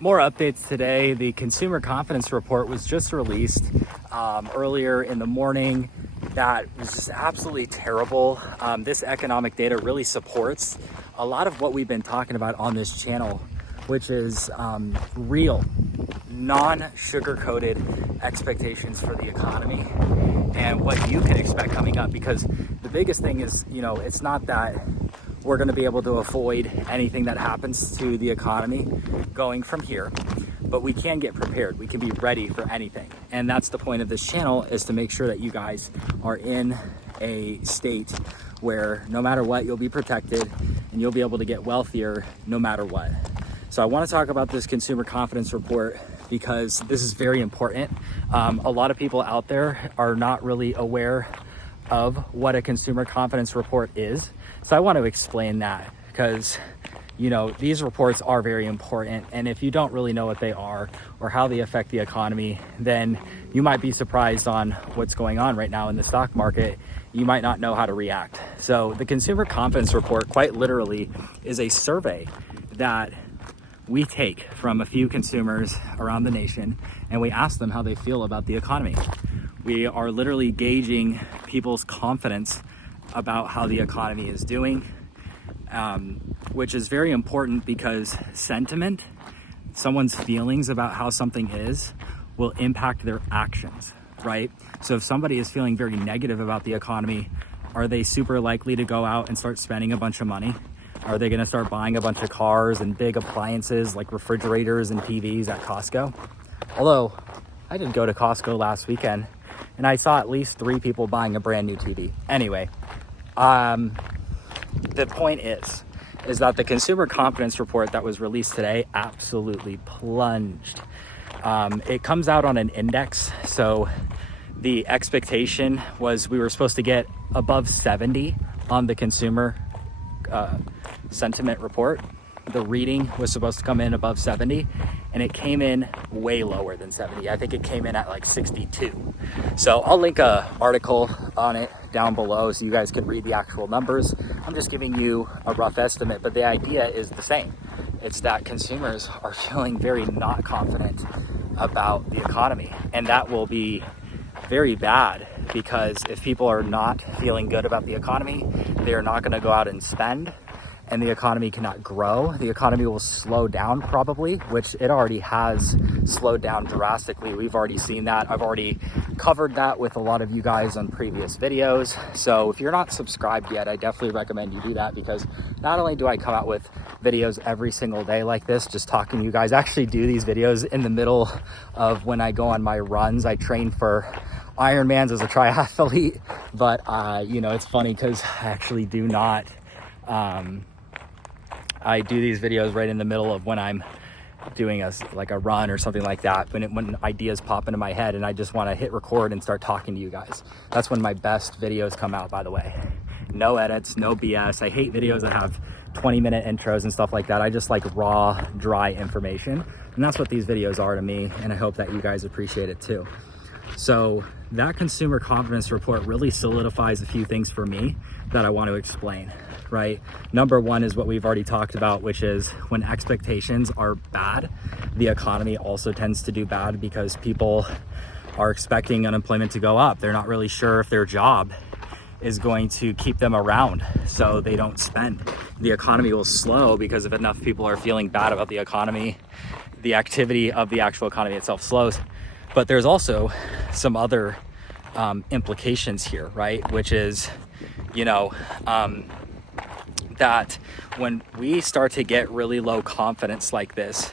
More updates today. The consumer confidence report was just released earlier in the morning. That was just absolutely terrible. This economic data really supports a lot of what we've been talking about on this channel, which is real, non-sugar-coated expectations for the economy and what you can expect coming up. Because the biggest thing is, it's not that we're going to be able to avoid anything that happens to the economy going from here, but we can get prepared. We can be ready for anything. And that's the point of this channel, is to make sure that you guys are in a state where no matter what, you'll be protected and you'll be able to get wealthier no matter what. So I want to talk about this consumer confidence report because this is very important. A lot of people out there are not really aware of what a consumer confidence report is. So I want to explain that because, these reports are very important. And if you don't really know what they are or how they affect the economy, then you might be surprised on what's going on right now in the stock market. You might not know how to react. So the consumer confidence report, quite literally, is a survey that we take from a few consumers around the nation, and we ask them how they feel about the economy. We are literally gauging people's confidence about how the economy is doing, which is very important because sentiment, someone's feelings about how something is, will impact their actions, right? So if somebody is feeling very negative about the economy, are they super likely to go out and start spending a bunch of money? Are they going to start buying a bunch of cars and big appliances like refrigerators and TVs at Costco? Although I did go to Costco last weekend and I saw at least 3 people buying a brand new TV. Anyway, the point is that the consumer confidence report that was released today absolutely plunged. It comes out on an index. So the expectation was we were supposed to get above 70 on the consumer sentiment report. The reading was supposed to come in above 70 and it came in way lower than 70. I think it came in at like 62. So I'll link a article on it down below so you guys can read the actual numbers. I'm just giving you a rough estimate, but the idea is the same. It's that consumers are feeling very not confident about the economy, and that will be very bad because if people are not feeling good about the economy, they are not going to go out and spend, and the economy cannot grow. The economy will slow down probably, which it already has slowed down drastically. We've already seen that. I've already covered that with a lot of you guys on previous videos. So if you're not subscribed yet, I definitely recommend you do that, because not only do I come out with videos every single day like this, just talking to you guys, I actually do these videos in the middle of when I go on my runs. I train for Ironmans as a triathlete, but it's funny because I actually do not, I do these videos right in the middle of when I'm doing a run or something like that, when ideas pop into my head and I just want to hit record and start talking to you guys. That's when my best videos come out, by the way. No edits, no BS. I hate videos that have 20-minute intros and stuff like that. I just like raw, dry information, and that's what these videos are to me, and I hope that you guys appreciate it too. So that consumer confidence report really solidifies a few things for me that I want to explain, right? Number one is what we've already talked about, which is when expectations are bad, the economy also tends to do bad because people are expecting unemployment to go up. They're not really sure if their job is going to keep them around, so they don't spend. The economy will slow because if enough people are feeling bad about the economy, the activity of the actual economy itself slows. But there's also some other implications here, right? Which is, that when we start to get really low confidence like this,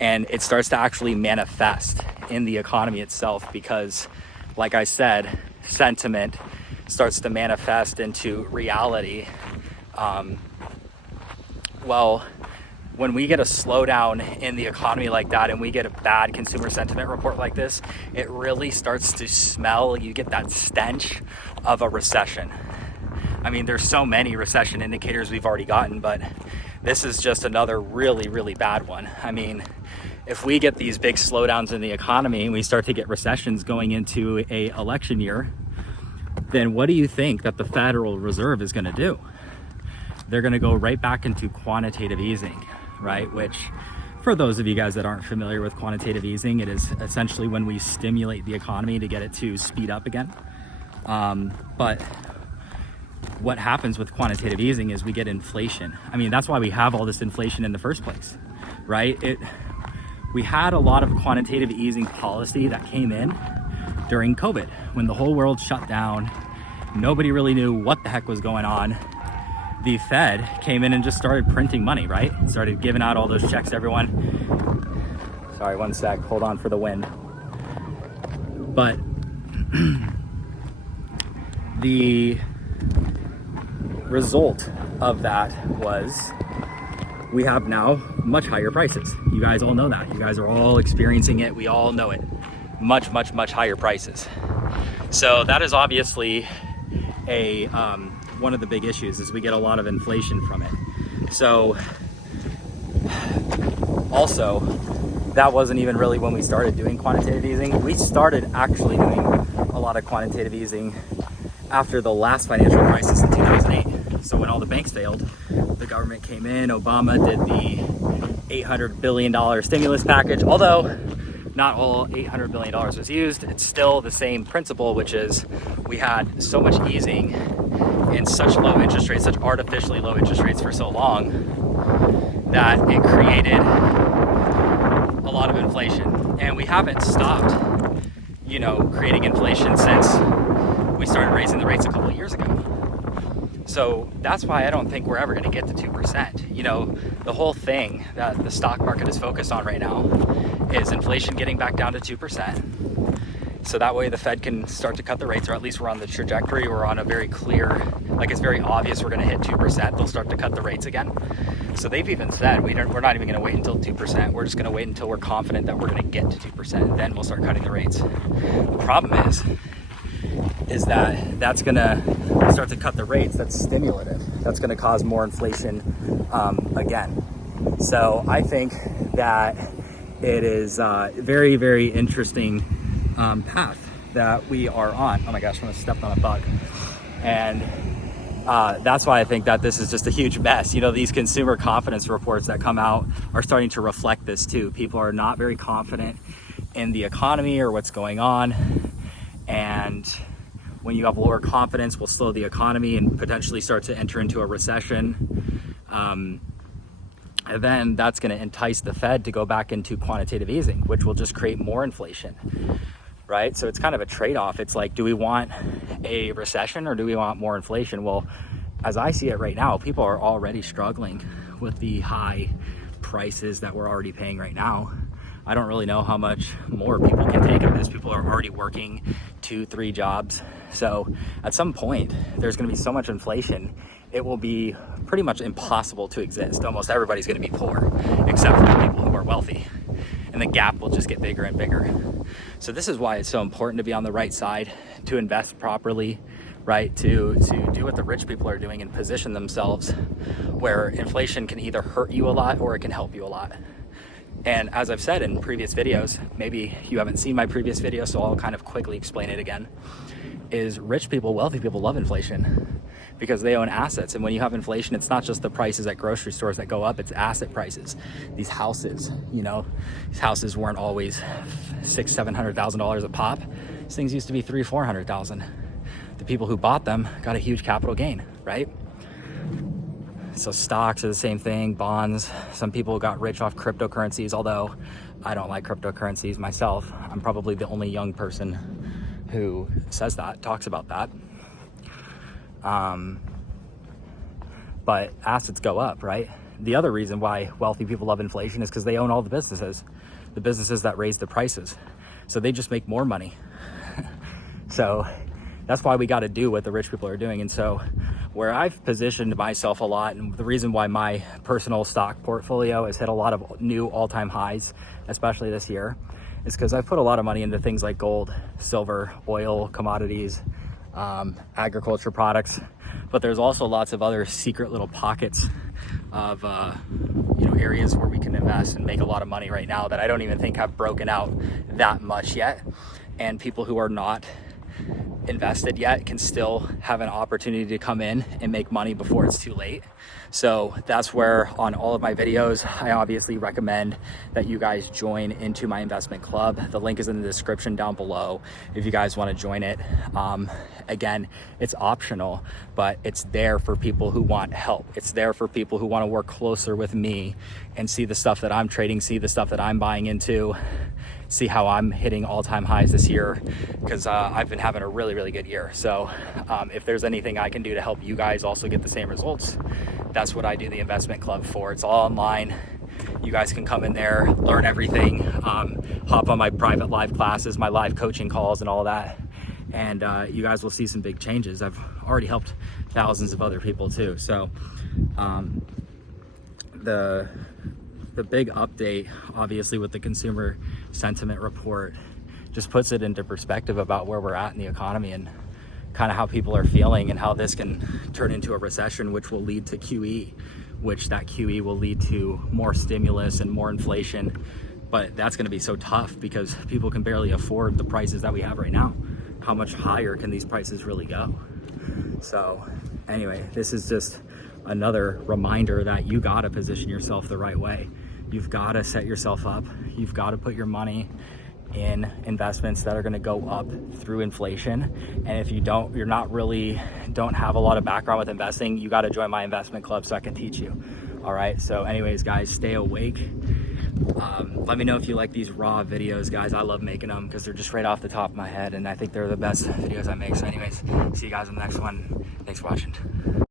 and it starts to actually manifest in the economy itself, because like I said, sentiment starts to manifest into reality. When we get a slowdown in the economy like that and we get a bad consumer sentiment report like this, it really starts to smell, you get that stench of a recession. I mean, there's so many recession indicators we've already gotten, but this is just another really, really bad one. I mean, if we get these big slowdowns in the economy and we start to get recessions going into a election year, then what do you think that the Federal Reserve is going to do? They're going to go right back into quantitative easing, right? Which For those of you guys that aren't familiar with quantitative easing, it is essentially when we stimulate the economy to get it to speed up again. But what happens with quantitative easing is we get inflation. I mean, that's why we have all this inflation in the first place, right? We had a lot of quantitative easing policy that came in during COVID when the whole world shut down. Nobody really knew what the heck was going on. The Fed came in and just started printing money, right? Started giving out all those checks to everyone. Sorry, one sec, hold on for the wind. But the result of that was we have now much higher prices. You guys all know that. You guys are all experiencing it. We all know it. Much, much, much higher prices. So that is obviously one of the big issues is we get a lot of inflation from it. So also, that wasn't even really when we started doing quantitative easing. We started actually doing a lot of quantitative easing after the last financial crisis in 2008. So when all the banks failed, the government came in, Obama did the $800 billion stimulus package. Although not all $800 billion was used, it's still the same principle, which is we had so much easing and such low interest rates, such artificially low interest rates for so long that it created a lot of inflation. And we haven't stopped, creating inflation since we started raising the rates a couple of years ago. So that's why I don't think we're ever going to get to 2%. The whole thing that the stock market is focused on right now is inflation getting back down to 2%. So that way the Fed can start to cut the rates, or at least we're on the trajectory. We're on a very clear, it's very obvious we're going to hit 2%. They'll start to cut the rates again. So they've even said we're not even going to wait until 2%. We're just going to wait until we're confident that we're going to get to 2%. Then we'll start cutting the rates. The problem is that that's going to start to cut the rates. That's stimulative. That's going to cause more inflation again. So I think that it is a very, very interesting path that we are on. Oh my gosh, I almost stepped on a bug. And that's why I think that this is just a huge mess. These consumer confidence reports that come out are starting to reflect this too. People are not very confident in the economy or what's going on. And when you have lower confidence, will slow the economy and potentially start to enter into a recession. And then that's going to entice the Fed to go back into quantitative easing, which will just create more inflation, right? So it's kind of a trade-off. It's like, do we want a recession or do we want more inflation? Well, as I see it right now, people are already struggling with the high prices that we're already paying right now. I don't really know how much more people can take of this. People are already working 2-3 jobs. So at some point, there's going to be so much inflation, it will be pretty much impossible to exist. Almost everybody's going to be poor, except for the people who are wealthy. And the gap will just get bigger and bigger. So this is why it's so important to be on the right side, to invest properly, right? To do what the rich people are doing and position themselves where inflation can either hurt you a lot or it can help you a lot. And as I've said in previous videos, maybe you haven't seen my previous video, so I'll kind of quickly explain it again, is rich people, wealthy people love inflation because they own assets. And when you have inflation, it's not just the prices at grocery stores that go up, it's asset prices. These houses, these houses weren't always $600,000-$700,000 a pop. These things used to be $300,000-$400,000. The people who bought them got a huge capital gain, right? So stocks are the same thing, bonds. Some people got rich off cryptocurrencies, although I don't like cryptocurrencies myself. I'm probably the only young person who says that, talks about that. But assets go up, right? The other reason why wealthy people love inflation is because they own all the businesses that raise the prices. So they just make more money. So that's why we got to do what the rich people are doing. And so where I've positioned myself a lot, and the reason why my personal stock portfolio has hit a lot of new all-time highs, especially this year, is because I've put a lot of money into things like gold, silver, oil, commodities, agriculture products. But there's also lots of other secret little pockets of areas where we can invest and make a lot of money right now that I don't even think have broken out that much yet. And people who are not invested yet can still have an opportunity to come in and make money before it's too late. So that's where on all of my videos, I obviously recommend that you guys join into my investment club. The link is in the description down below if you guys want to join it. Again, it's optional, but it's there for people who want help. It's there for people who want to work closer with me and see the stuff that I'm trading, see the stuff that I'm buying into, see how I'm hitting all-time highs this year, because I've been having a really, really good year. So if there's anything I can do to help you guys also get the same results, that's what I do the investment club for. It's all online. You guys can come in there, learn everything, hop on my private live classes, my live coaching calls and all that. And you guys will see some big changes. I've already helped thousands of other people too. So the big update, obviously, with the consumer sentiment report, just puts it into perspective about where we're at in the economy and kind of how people are feeling, and how this can turn into a recession, which will lead to QE, which that QE will lead to more stimulus and more inflation. But that's going to be so tough because people can barely afford the prices that we have right now. How much higher can these prices really go? So anyway, this is just another reminder that you got to position yourself the right way. You've got to set yourself up. You've got to put your money in investments that are going to go up through inflation. And if you don't have a lot of background with investing, you got to join my investment club so I can teach you. All right. So anyways, guys, stay awake. Let me know if you like these raw videos, guys. I love making them because they're just right off the top of my head, and I think they're the best videos I make. So anyways, see you guys in the next one. Thanks for watching.